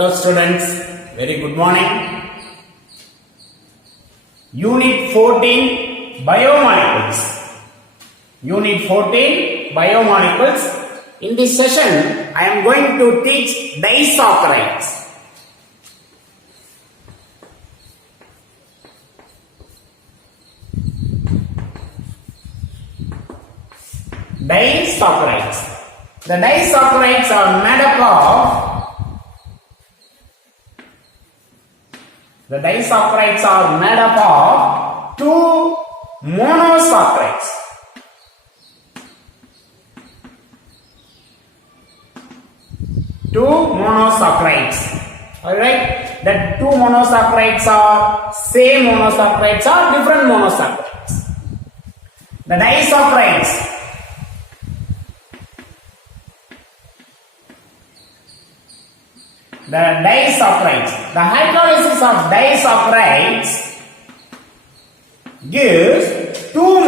Hello students, very good morning. Unit 14 Biomolecules. Unit 14 Biomolecules. In this session, I am going to teach disaccharides. Disaccharides. The disaccharides are made up of two monosaccharides. Alright? The two monosaccharides are same monosaccharides or different monosaccharides. The disaccharides. The hydrolysis of disaccharides gives two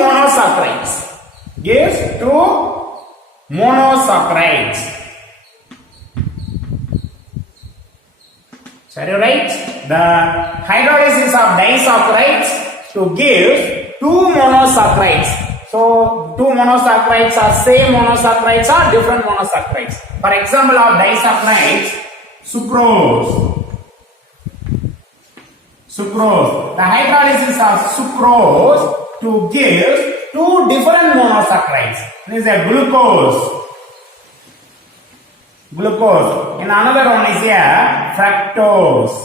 monosaccharides. Sorry, right? The hydrolysis of disaccharides to give two monosaccharides. So, two monosaccharides are same monosaccharides or different monosaccharides. For example of disaccharides, sucrose. The hydrolysis of sucrose to give two different monosaccharides. This is a glucose. And another one is here fructose.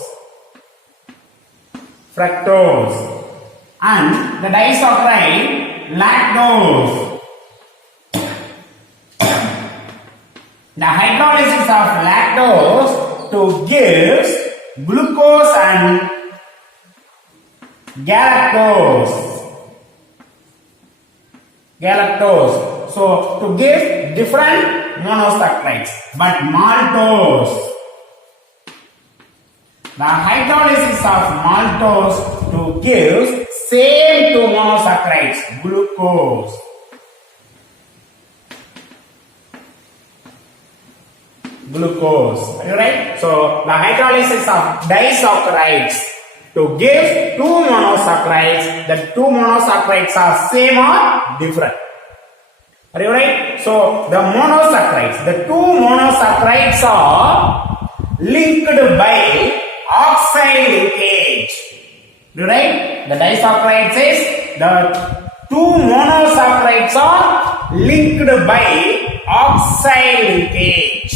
And the disaccharide lactose. The hydrolysis of lactose to give glucose and galactose. So to give different monosaccharides, but maltose. The hydrolysis of maltose to give same two monosaccharides, glucose. Are you right? So the hydrolysis of disaccharides to give two monosaccharides. The two monosaccharides are same or different. Are you right? So the two monosaccharides are linked by oxide linkage. Are you right? The disaccharide says the two monosaccharides are linked by oxide linkage.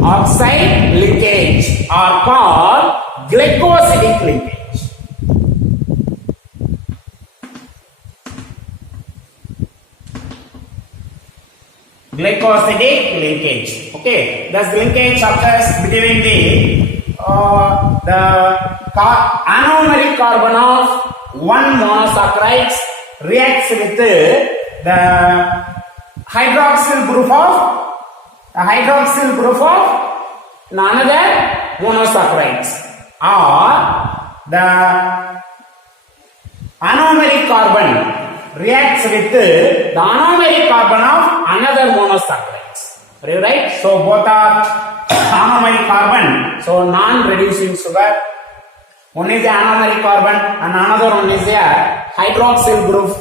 Oxide linkage are called glycosidic linkage. Okay, thus linkage occurs between the anomeric carbon of one monosaccharide reacts with the hydroxyl group of another monosaccharides, or the anomeric carbon reacts with the anomeric carbon of another monosaccharides. Are you right? So both are anomeric carbon, so non-reducing sugar. One is the anomeric carbon and another one is the hydroxyl group.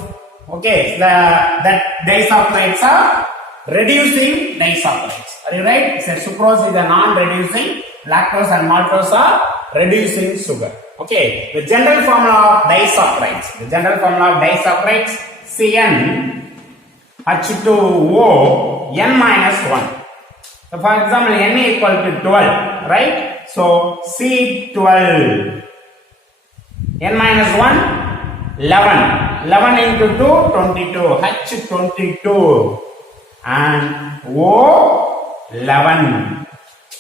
Okay, that disaccharides are reducing disaccharides. Are you right? So sucrose is a non-reducing, lactose and maltose are reducing sugar. Okay, the general formula of disaccharides. CnH2O n-1. So for example, n equal to 12, right? So C12, n-1, 11 into 2, 22, H22 and O11.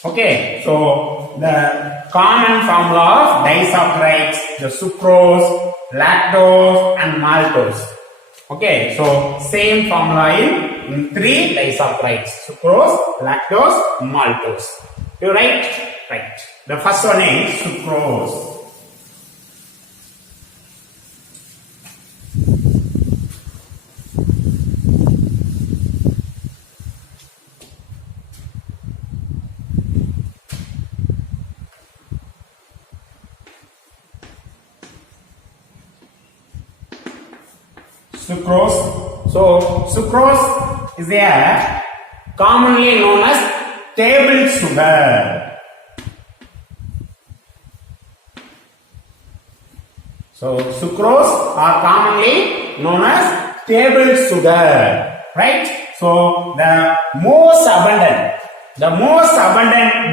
Okay, so the common formula of disaccharides, the sucrose, lactose and maltose. Okay, so same formula in three disaccharides, sucrose, lactose, maltose. You right? Right. The first one is sucrose. sucrose. So sucrose is a commonly known as table sugar. So sucrose are commonly known as table sugar, right? So the most abundant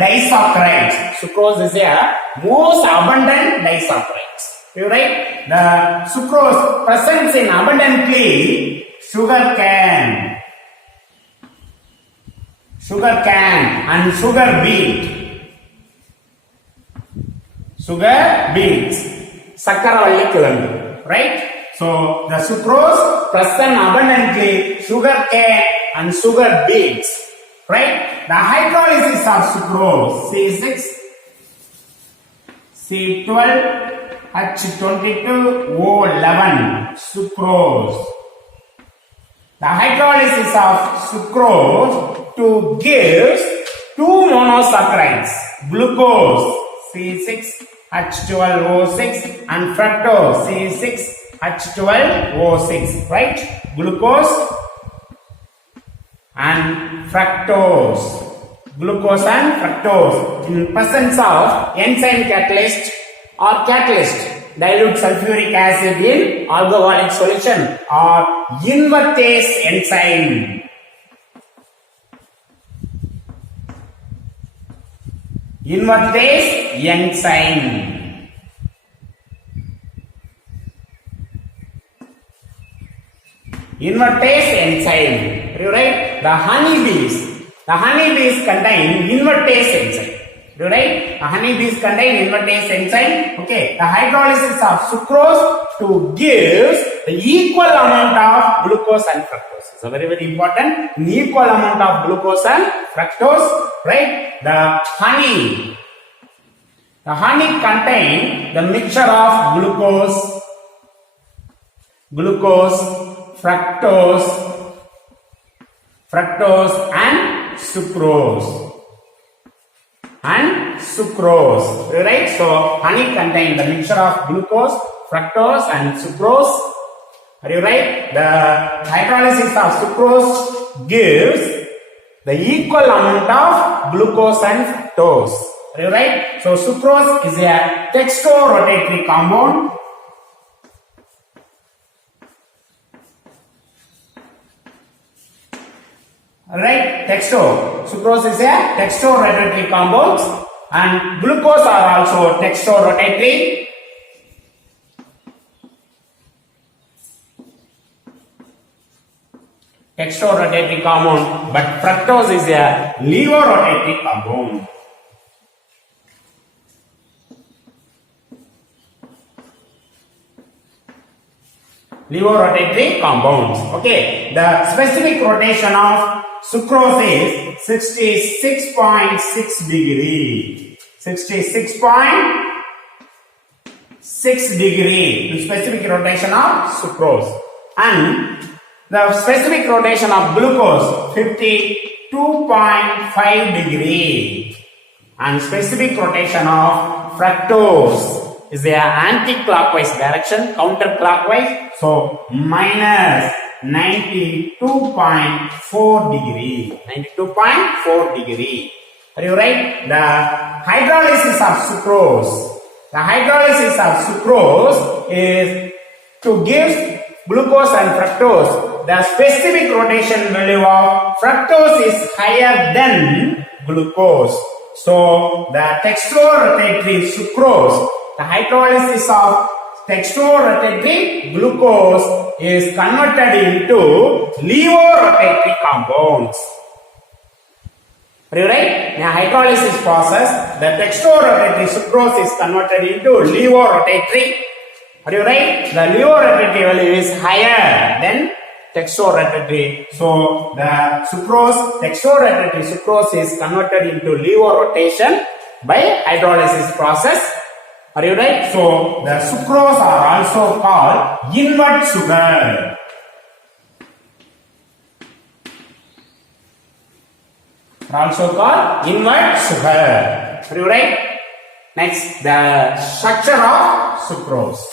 disaccharides, sucrose is a most abundant disaccharides. You right? The sucrose presents in abundantly sugar cane and sugar beets. Saccharide, right? So the sucrose present abundantly sugar cane and sugar beets, right? The hydrolysis of sucrose C6, C12, H22, O11, sucrose. The hydrolysis of sucrose to gives two monosaccharides, glucose C6, H12O6 and fructose C6, H12O6, right? Glucose and fructose. In presence of enzyme catalyst or catalyst, dilute sulfuric acid in alcoholic solution or invertase enzyme. Invertase enzyme. You write the honeybees contain invertase enzyme. You write the honeybees contain invertase enzyme. Okay, the hydrolysis of sucrose to gives the equal amount of glucose and fructose. So very important. In equal amount of glucose and fructose, right? The honey contain the mixture of glucose, fructose and sucrose. Right? So honey contain the mixture of glucose, fructose and sucrose. Are you right? The hydrolysis of sucrose gives the equal amount of glucose and fructose. Are you right? So sucrose is a dextrorotatory compound. Right? Sucrose is a dextrorotatory compound and glucose are also dextrorotatory. Dextrorotatory compound, but fructose is a levorotatory compound. Levorotatory compounds. Okay, the specific rotation of sucrose is 66.6 degree. 66.6 degree. The specific rotation of sucrose. And the specific rotation of glucose 52.5 degree. And specific rotation of fructose is the anti-clockwise direction, counterclockwise. So minus 92.4 degree. 92.4 degree. Are you right? The hydrolysis of sucrose is to give glucose and fructose. The specific rotation value of fructose is higher than glucose. So the dextrorotatory sucrose, the hydrolysis of dextrorotatory glucose is converted into levorotatory compounds. Are you right? In a hydrolysis process, the dextrorotatory sucrose is converted into levorotatory. Are you right? The levorotatory value is higher than dextrorotatory. So the dextrorotatory sucrose is converted into levorotation by hydrolysis process. Are you right? So the sucrose are also called invert sugar. Are also called invert sugar. Are you right? Next, the structure of sucrose.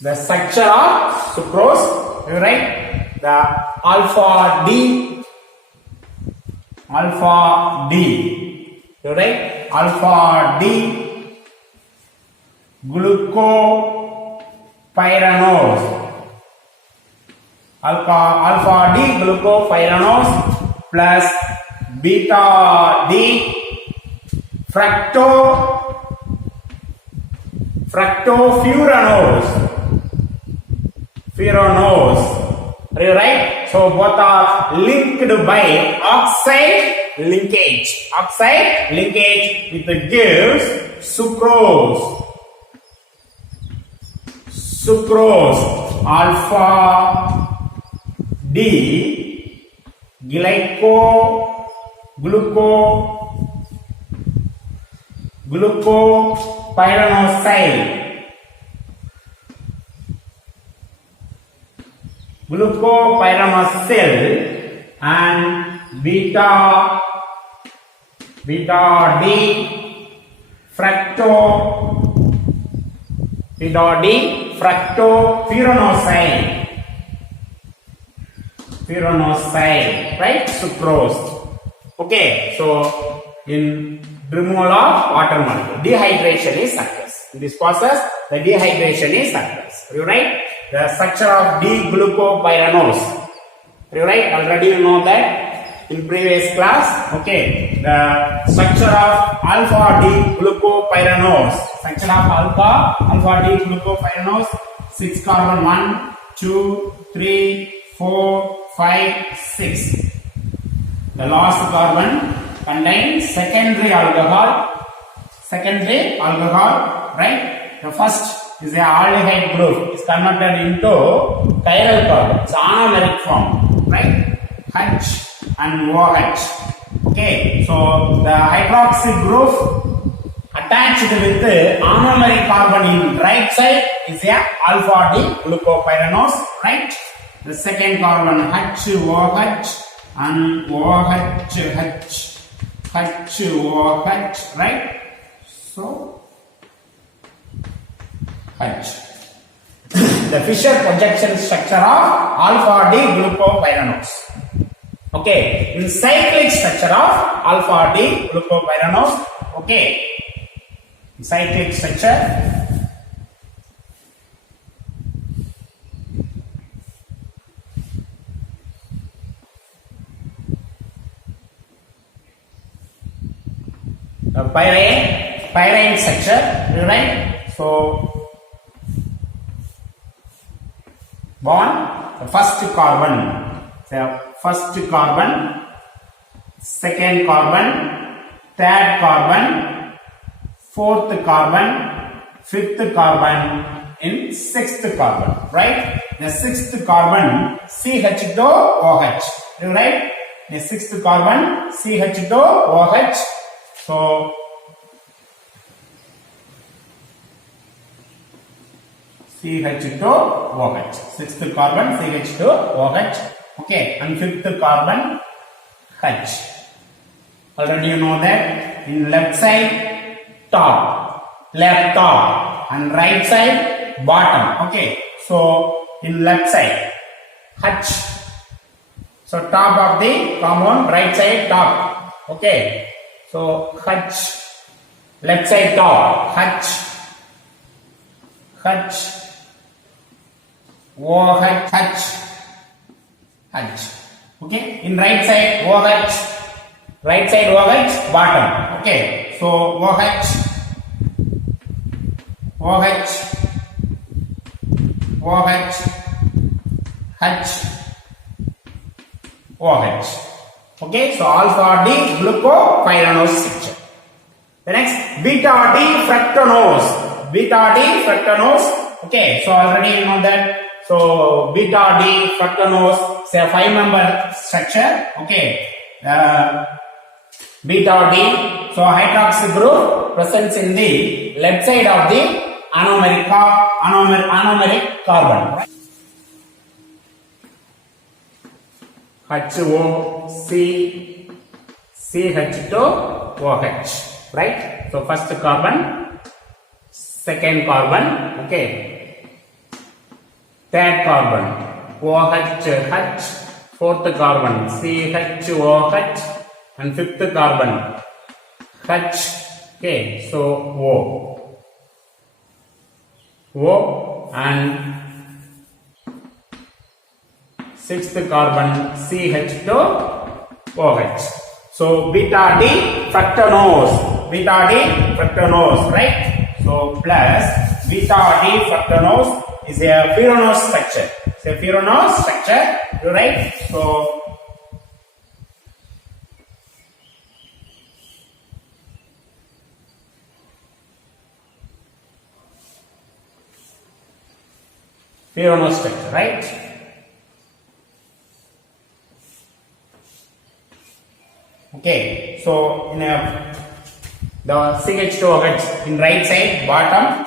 the structure of sucrose. You write the alpha D. You write alpha D glucopyranose. Alpha D glucopyranose plus beta D fructofuranose. Are you right? So both are linked by oxide linkage. Oxide linkage with gives sucrose. Alpha D glucopyranosyl and beta D fructofuranosyl, right? Sucrose. Okay, so in removal of water molecule, dehydration is occurs. In this process, the dehydration is occurs. You write the structure of D-glucopyranose. You write, already you know that in previous class. Okay, the structure of alpha D-glucopyranose. Structure of alpha D-glucopyranose. 6 carbon 1, 2, 3, 4, 5, 6. The last carbon contains secondary alcohol, right? The first is a aldehyde group. It's converted into chiral carbon. It's anomeric form, right? H and OH. Okay, so the hydroxy group attached with the anomeric carbon in right side is a alpha D glucopyranose, right? The second carbon HOH and OH, right? So H. The Fischer projection structure of alpha D glucopyranose. Okay, in cyclic structure of alpha D glucopyranose. Okay, cyclic structure. Pyrene structure, right? So bond, the first carbon, second carbon, third carbon, fourth carbon, fifth carbon, in sixth carbon, right? The sixth carbon CH2OH, right? The sixth carbon CH2OH. So CH2OH, sixth carbon CH2OH. Okay, and fifth carbon H. Already you know that in left side top, and right side bottom. Okay, so in left side H. So top of the compound, right side top. Okay, so H, left side top H. OH, H. Okay, in right side OH, bottom. Okay, so OH, OH. Okay, so alpha D glucopyranose structure. The next beta D fructanose. Okay, so already you know that. So beta D fructanose is a 5-member structure. Okay, beta D. So hydroxy group presents in the left side of the anomeric carbon. CH2OH, right? So first carbon, second carbon, okay, third carbon OH, fourth carbon CHOH, and fifth carbon H. Okay, so O, and sixth carbon CH2OH. So beta D fructanose, right? So plus beta D fructanose is a furanose structure. It's a furanose structure, right? So furanose structure, right? Okay, so in the CH2OH in right side bottom.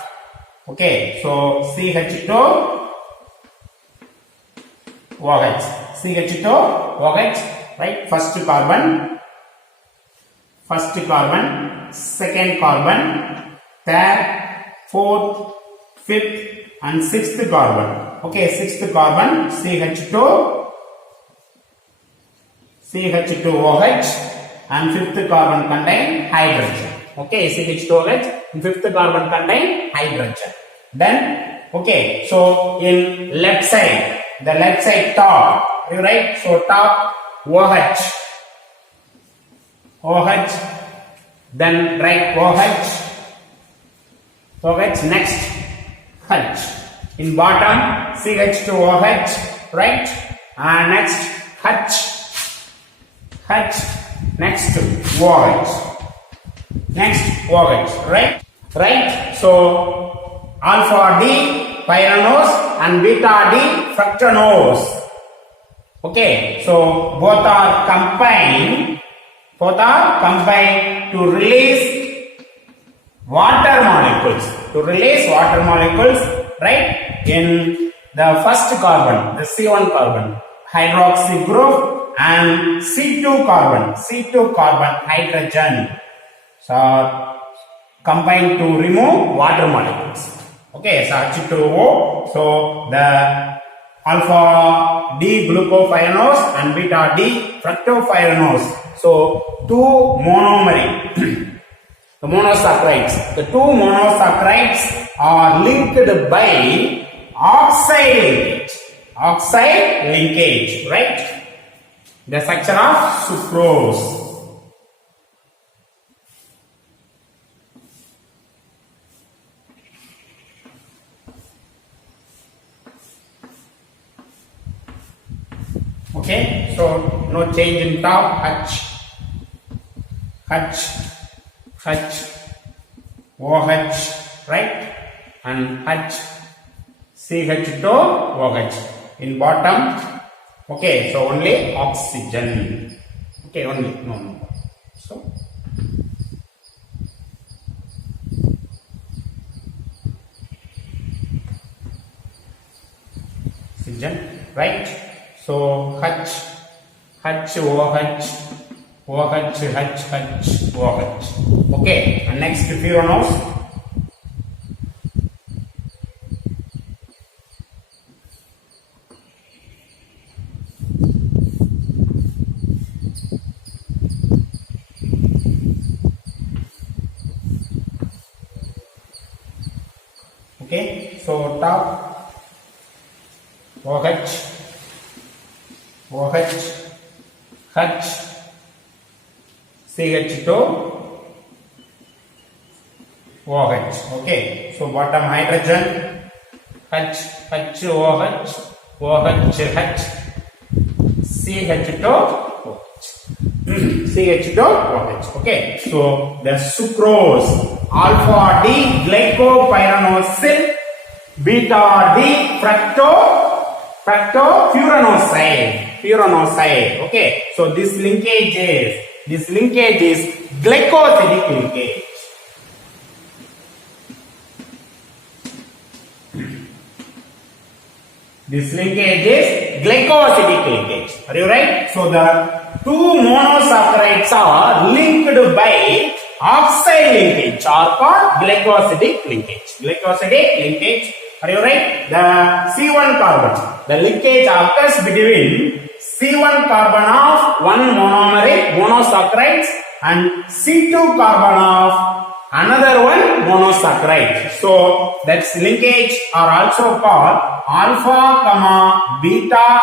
Okay, so CH2OH, right? First carbon, second carbon, third, fourth, fifth, and sixth carbon. Okay, sixth carbon CH2OH, and fifth carbon contain hydrogen. Okay, CH2OH, and fifth carbon contain hydrogen. Then, okay, so in left side, the left side top, right? So top OH, then right OH, next H. In bottom CH2OH, right? And next H, next OH, right? So alpha D pyranose and beta D fructanose. Okay, so both are combined to release water molecules, right? In the first carbon, the C1 carbon, hydroxy group, and C2 carbon hydrogen are combined to remove water molecules. Okay, so H2O, so the alpha D glucopyranose and beta D fructopyranose. So two monomeric the monosaccharides. The two monosaccharides are linked by oxide linkage, right? The structure of sucrose. Okay, so no change in top. OH, right? And CH2OH in bottom. Okay, so only oxygen. Okay, only no. So oxygen, right? So OH. Okay, and next furanose. Okay, so top OH, CH2OH. Okay, so bottom hydrogen HOH, OH, CH2OH. Okay, so the sucrose, alpha D glycopyranosyl, beta D fructofuranoside. Okay, so this linkage is glycosidic linkage. This linkage is glycosidic linkage. Are you right? So the two monosaccharides are linked by oxide linkage or called glycosidic linkage. Are you right? The C1 carbon, the linkage occurs between C1 carbon of one monomeric monosaccharides and C2 carbon of another one monosaccharide. So that linkage are also called alpha comma beta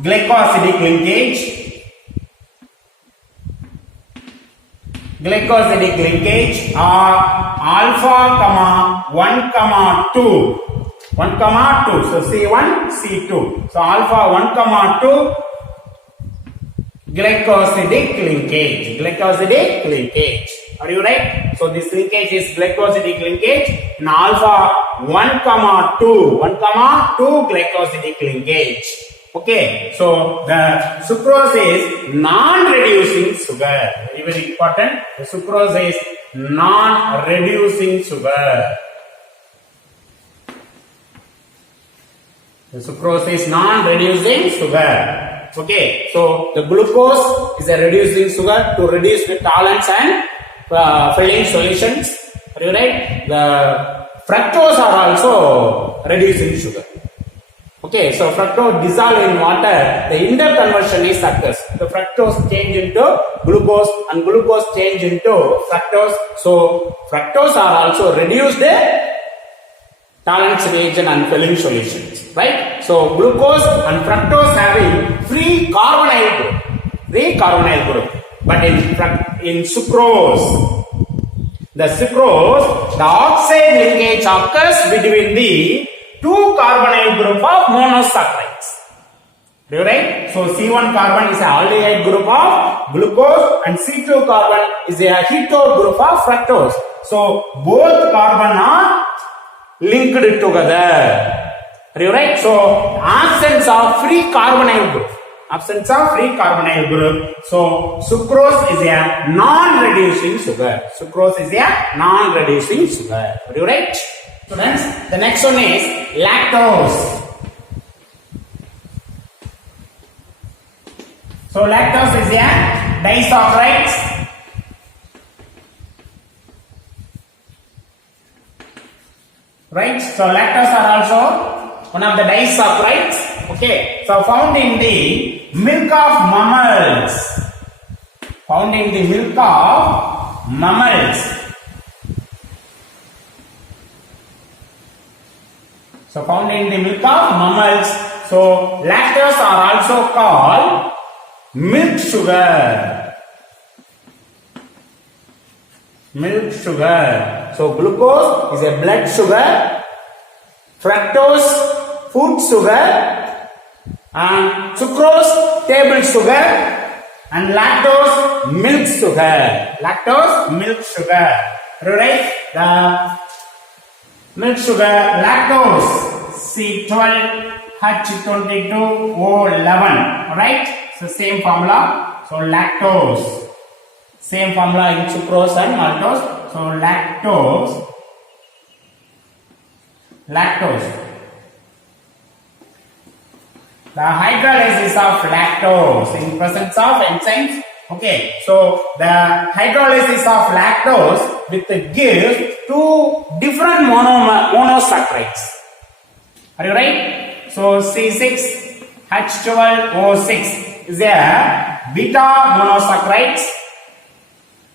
glycosidic linkage. Glycosidic linkage are alpha comma 1 comma 2. 1 comma 2. So C1, C2. So alpha 1 comma 2 glycosidic linkage. Glycosidic linkage. Are you right? So this linkage is glycosidic linkage in alpha 1 comma 2. 1 comma 2 glycosidic linkage. Okay, so the sucrose is non-reducing sugar. Very, very important. The sucrose is non-reducing sugar. The sucrose is non-reducing sugar. Okay, so the glucose is a reducing sugar to reduce the tolerance and filling solutions. Are you right? The fructose are also reducing sugar. Okay, so fructose dissolve in water, the interconversion is occurs. The fructose change into glucose and glucose change into fructose. So fructose are also reduced tolerance reagent and filling solutions, right? So glucose and fructose having free carbonyl group, but in sucrose, the oxide linkage occurs between the two carbonyl group of monosaccharides. Right? So C1 carbon is an aldehyde group of glucose and C2 carbon is a ketone group of fructose. So both carbon are linked together. Are you right? So absence of free carbonyl group. Absence of free carbonyl group. So sucrose is a non-reducing sugar. Sucrose is a non-reducing sugar. Are you right? Students, the next one is lactose. So lactose is a disaccharides. Right? So lactose are also one of the disaccharides. Okay. So found in the milk of mammals. Found in the milk of mammals. So found in the milk of mammals. So lactose are also called milk sugar. Milk sugar. So glucose is a blood sugar, fructose food sugar, and sucrose table sugar, and lactose milk sugar. Lactose milk sugar. Right? The milk sugar lactose C12H22O11. Alright? So same formula. So lactose. Same formula in sucrose and maltose. So lactose. The hydrolysis of lactose in presence of enzymes. Okay, so the hydrolysis of lactose gives two different monosaccharides. Are you right? So C6H12O6 is a beta monosaccharides.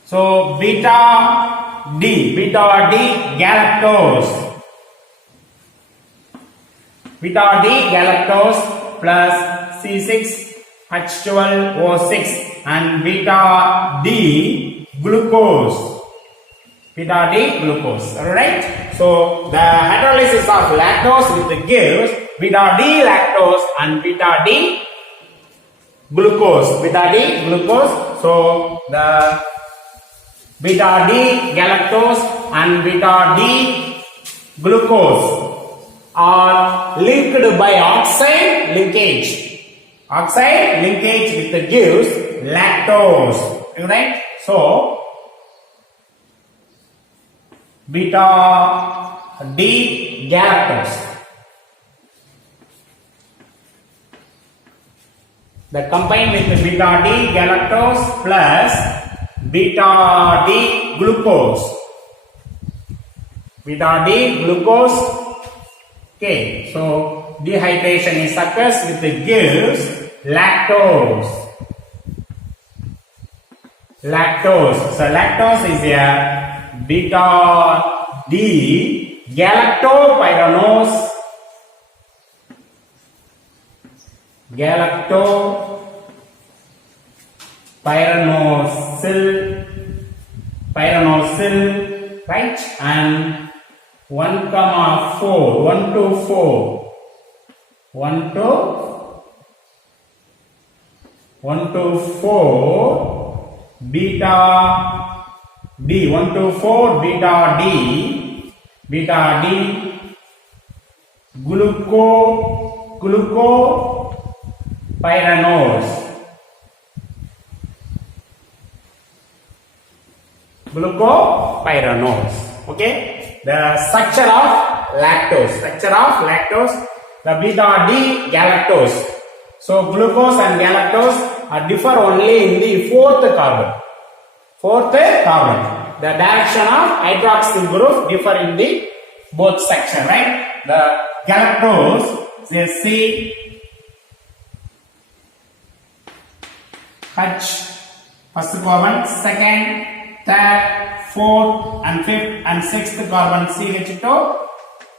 So beta D galactose. Beta D galactose plus C6H12O6 and beta D glucose. Alright? So the hydrolysis of lactose gives beta D lactose and beta D glucose. So the beta D galactose and beta D glucose are linked by oxide linkage. Oxide linkage gives lactose. Right? So beta D galactose. That combined with beta D galactose plus beta D glucose. Beta D glucose Okay, so dehydration is occurs with the gives lactose. Lactose. So lactose is a beta D galactopyranose. Pyranosyl, right? And 1 to 4 beta D, 1 to 4 beta D glucopyranose. Okay, the structure of lactose, the beta D galactose. So glucose and galactose differ only in the fourth carbon. The direction of hydroxyl group differ in the both section, right? The galactose is C H, first carbon, second, third, fourth and fifth and sixth carbon CH2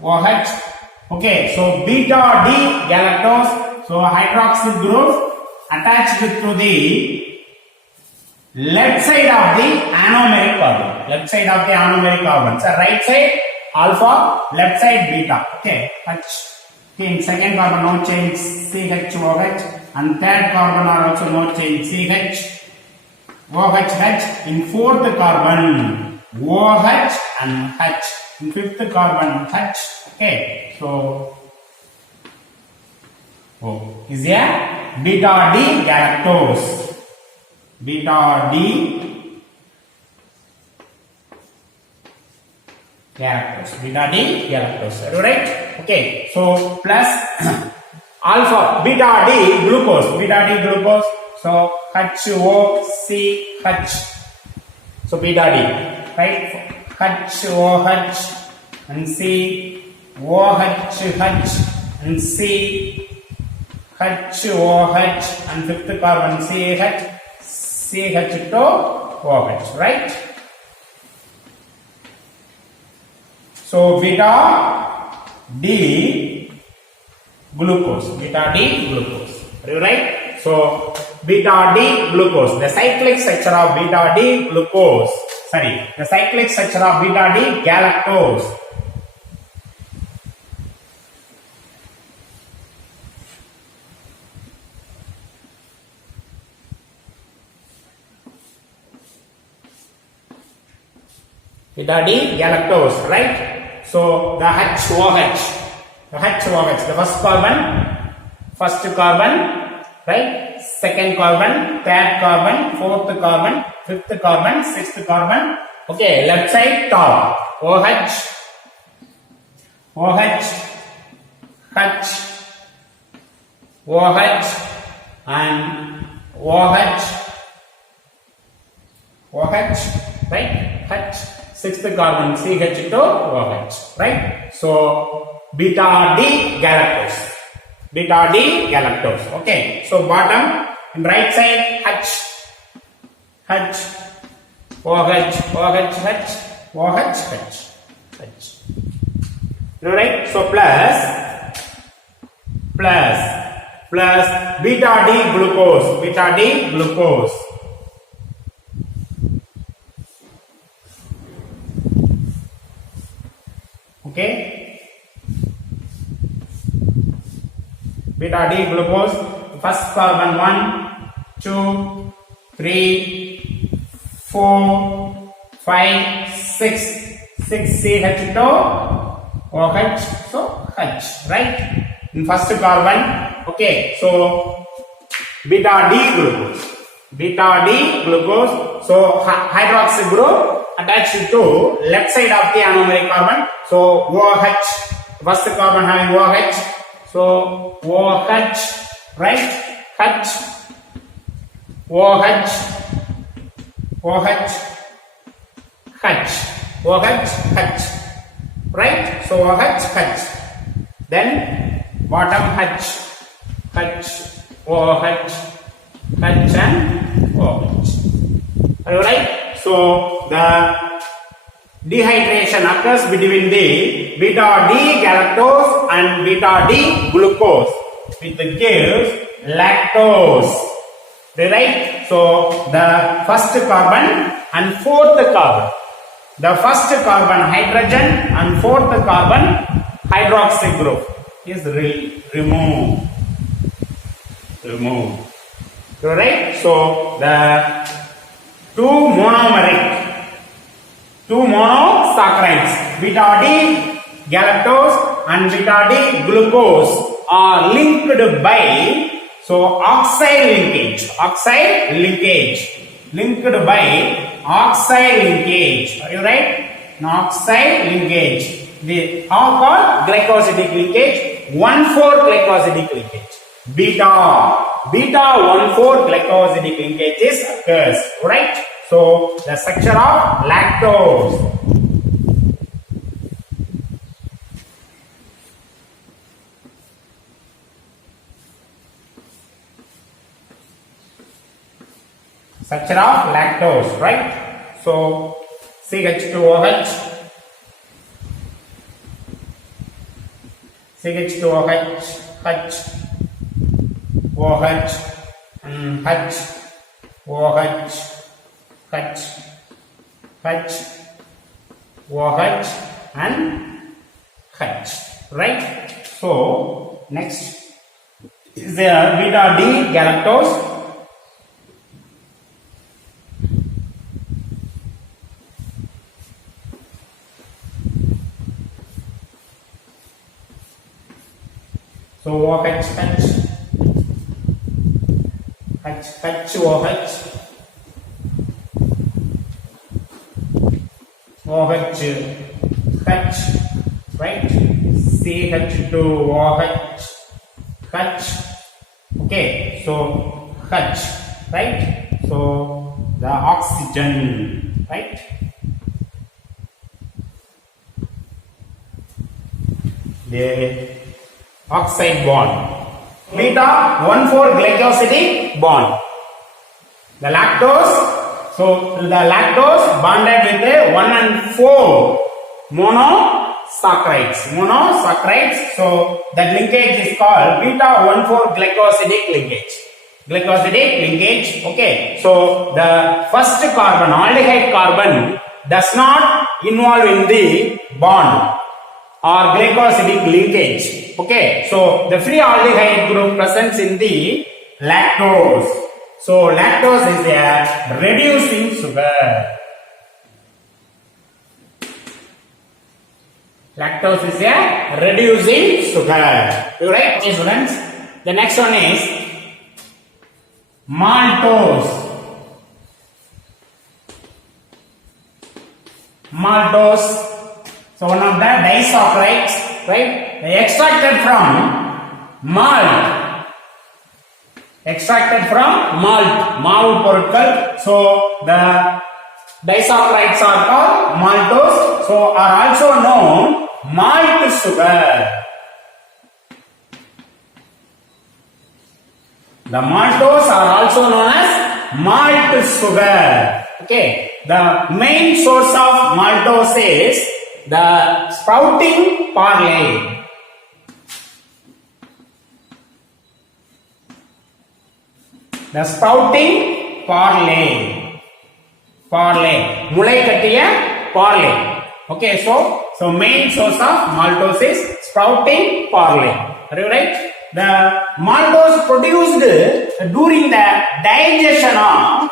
OH. Okay, so beta D galactose, so hydroxyl group attached to the left side of the anomeric carbon. So right side alpha, left side beta. Okay, H. Okay, in second carbon no change CH OH, and third carbon are also no change CH OH. In fourth carbon OH and H. In fifth carbon H. Okay, so is a beta D galactose. Beta D galactose. Right? Okay, so plus alpha beta D glucose. So HOCH. So beta D, right? HOH and COH and CHOH and fifth carbon CH2 OH, right? So beta D glucose. Are you right? So beta D glucose, the cyclic structure of beta D glucose. The cyclic structure of beta D galactose. Beta D galactose, right? So the HOH, the first carbon, right? Second carbon, third carbon, fourth carbon, fifth carbon, sixth carbon. Okay, left side top OH, H, OH and OH, right? H, sixth carbon CH2 OH, right? So beta D galactose. Okay, so bottom and right side H, OH. Right? So plus beta D glucose. Okay, beta D glucose, first carbon 1, 2, 3, 4, 5, 6 CH2 OH, so H, right? In first carbon. Okay, so beta D glucose, so hydroxy group attached to left side of the anomeric carbon. So OH, first carbon having OH, so OH, right? H, OH, right? So OH, then bottom H, H, OH, H and OH. Are you right? So the dehydration occurs between the beta D galactose and beta D glucose, which gives lactose. Right? So the first carbon and fourth carbon, the first carbon hydrogen and fourth carbon hydroxy group is removed. Right? So the two monosaccharides, beta D galactose and beta D glucose, are linked by oxide linkage. Are you right? Oxide linkage. The are called glycosidic linkage, 1,4 glycosidic linkage. Beta 1,4 glycosidic linkages occurs, right? So the structure of lactose. Structure of lactose, right? So CH2OH, H, OH, and H, OH, H, OH, and H, right? So next is the beta D galactose. So OH, H, OH, OH, H, right? CH2OH, H. Okay, so H, right? So the oxygen, right? The oxide bond. Beta 1,4 glycosidic bond. The lactose, so the lactose bonded with the 1 and 4 monosaccharides. So that linkage is called beta 1,4 glycosidic linkage. Okay. So the first carbon, aldehyde carbon, does not involve in the bond or glycosidic linkage. Okay, so the free aldehyde group presents in the lactose. So lactose is a reducing sugar. Lactose is a reducing sugar. You right, okay, students? The next one is maltose. So one of the disaccharides, right? Extracted from malt. Mavu பொருட்கள். So the disaccharides are called maltose. So are also known malt sugar. The maltose are also known as malt sugar. Okay. The main source of maltose is the sprouting barley. The sprouting barley. Mulai kattiya barley. Okay, so main source of maltose is sprouting barley. Are you right? The maltose produced during the digestion of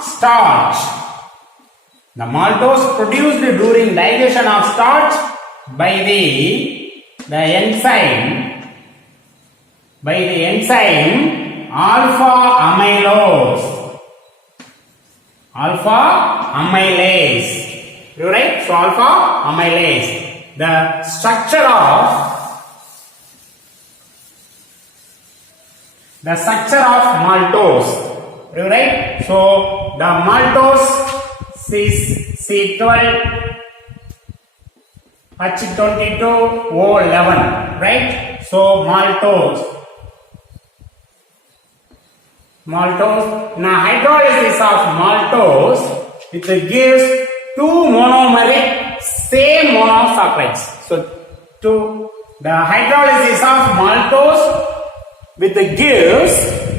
starch. The maltose produced during digestion of starch by the enzyme alpha amylase. You right? So alpha amylase. The structure of maltose. You right? So the maltose is C12 H22O11, right? So maltose. Now hydrolysis of maltose, it gives two monomeric same monosaccharides. So the hydrolysis of maltose with gives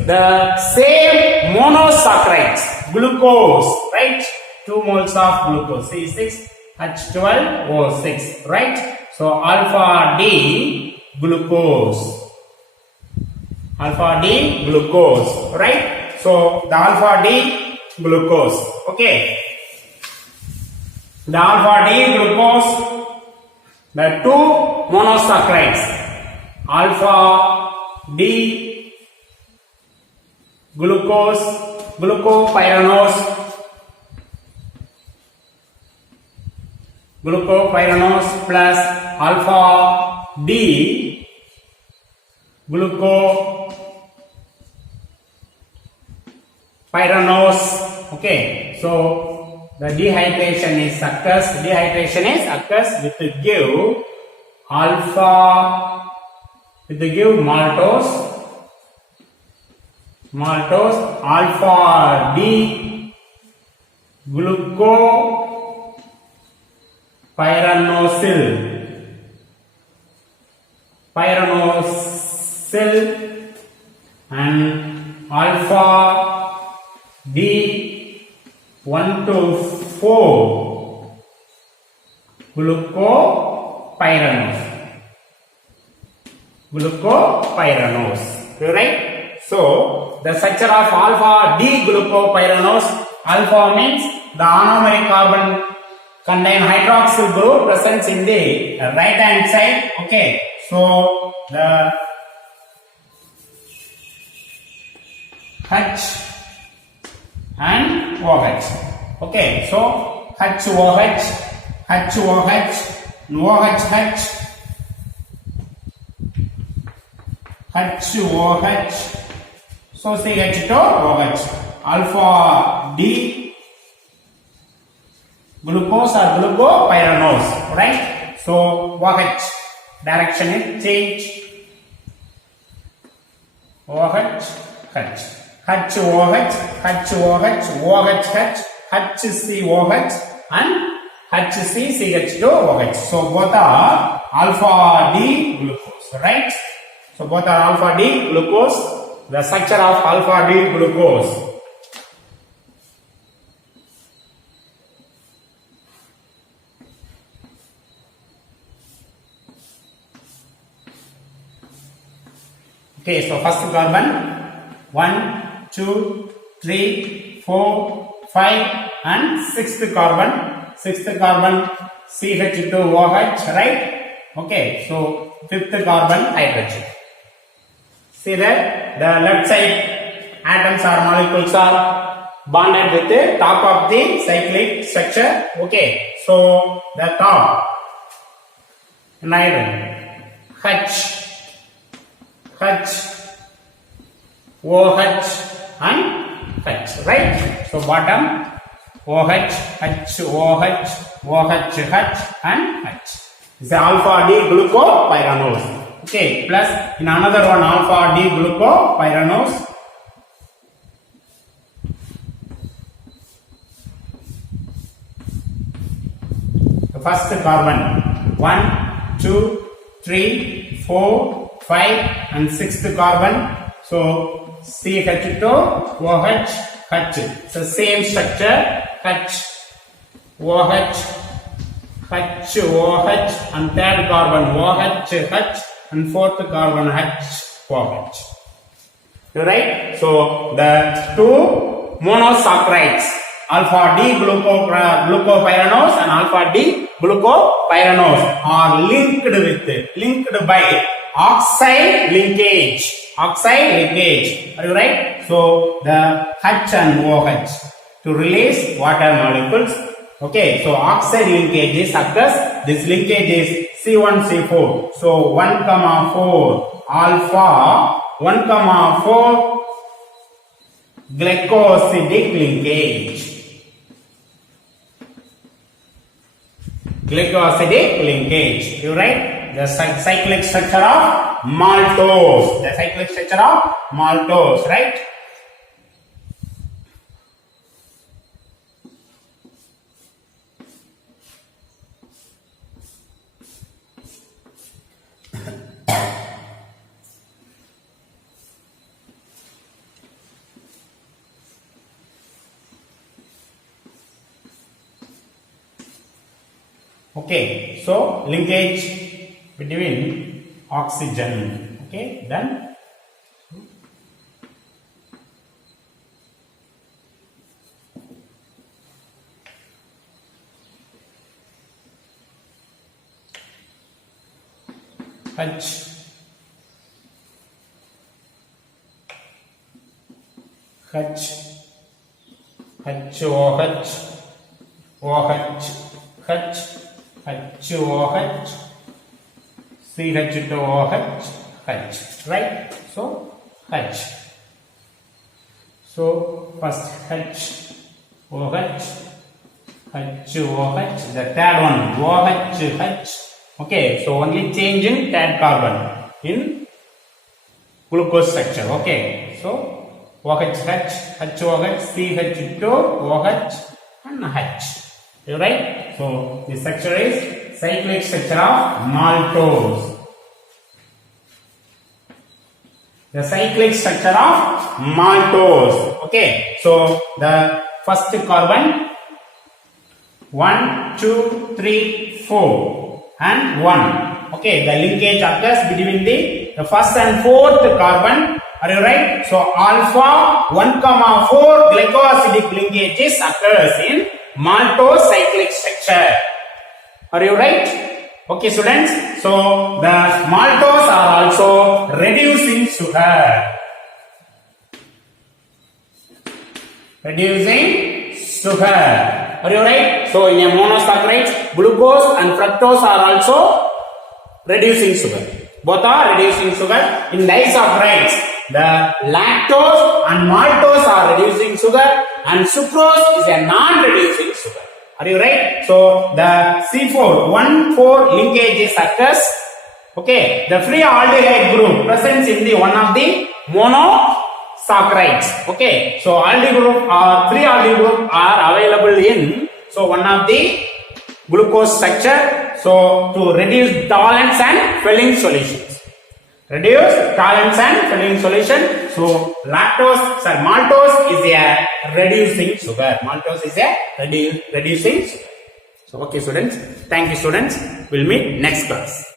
the same monosaccharides, glucose, right? 2 moles of glucose, C6H12O6, right? So alpha D glucose, right? So the alpha D glucose, okay? The alpha D glucose, the two monosaccharides, alpha D glucose, glucopyranose plus alpha D glucopyranose. Okay, so the dehydration occurs with the give maltose alpha D glucopyranosyl and alpha D 1 to 4 glucopyranose, right? So the structure of alpha D glucopyranose, alpha means the anomeric carbon contain hydroxyl group presents in the right hand side. Okay, so the H and OH. Okay, so HOH, so CH2OH, alpha D glucose or glucopyranose, right? So OH direction is change, OH, H, HOH, HCOH and HCCH2OH. So both are alpha D glucose, right? So both are alpha D glucose. The structure of alpha D glucose. Okay, so first carbon 1, 2, 3, 4, 5 and sixth carbon CH2OH, right? Okay, so fifth carbon hydrogen. See that the left side atoms or molecules are bonded with the top of the cyclic structure. Okay, so the top nitrogen H, OH and H, right? So bottom OH, OH and H. This is alpha D glucopyranose. Okay, plus in another one alpha D glucopyranose. The first carbon 1, 2, 3, 4, 5 and sixth carbon. So CH2OH, H. So same structure, H, OH, HOH and third carbon OH, H and fourth carbon HOH. Right? So the two monosaccharides, alpha D glucopyranose and alpha D glucopyranose are linked by oxide linkage. Are you right? So the H and OH to release water molecules. Okay, so oxide linkages occurs. This linkage is C1C4. So 1,4 alpha 1,4 glycosidic linkage. glycosidic linkage. You write the cyclic structure of maltose. The cyclic structure of maltose, right? Okay, so linkage between oxygen. Okay, done. H, HOH, OH, H, HOH, CH2OH, H, right? So H. So first H, OH, HOH, the third one OH. Okay, so only changing third carbon in glucose structure. Okay, so OH, HOH, CH2OH and H. You right? So the structure is cyclic structure of maltose. The cyclic structure of maltose. Okay, so the first carbon 1, 2, 3, 4 and 1. Okay, the linkage occurs between the first and fourth carbon. Are you right? So alpha 1, 4 glycosidic linkages occurs in maltose cyclic structure. Are you right? Okay, students. So the maltose are also reducing sugar. Reducing sugar. Are you right? So in a monosaccharides, glucose and fructose are also reducing sugar. Both are reducing sugar. In disaccharides, the lactose and maltose are reducing sugar and sucrose is a non-reducing sugar. Are you right? So the C4 1,4 linkages occurs. Okay, the free aldehyde group presents in the one of the monosaccharides. Okay, so aldehyde group or free aldehyde group are available in one of the glucose structure. So to reduce tolerance and filling solutions. Reduce tolerance and filling solution. So maltose is a reducing sugar. Maltose is a reducing sugar. So okay students, thank you students. We'll meet next class.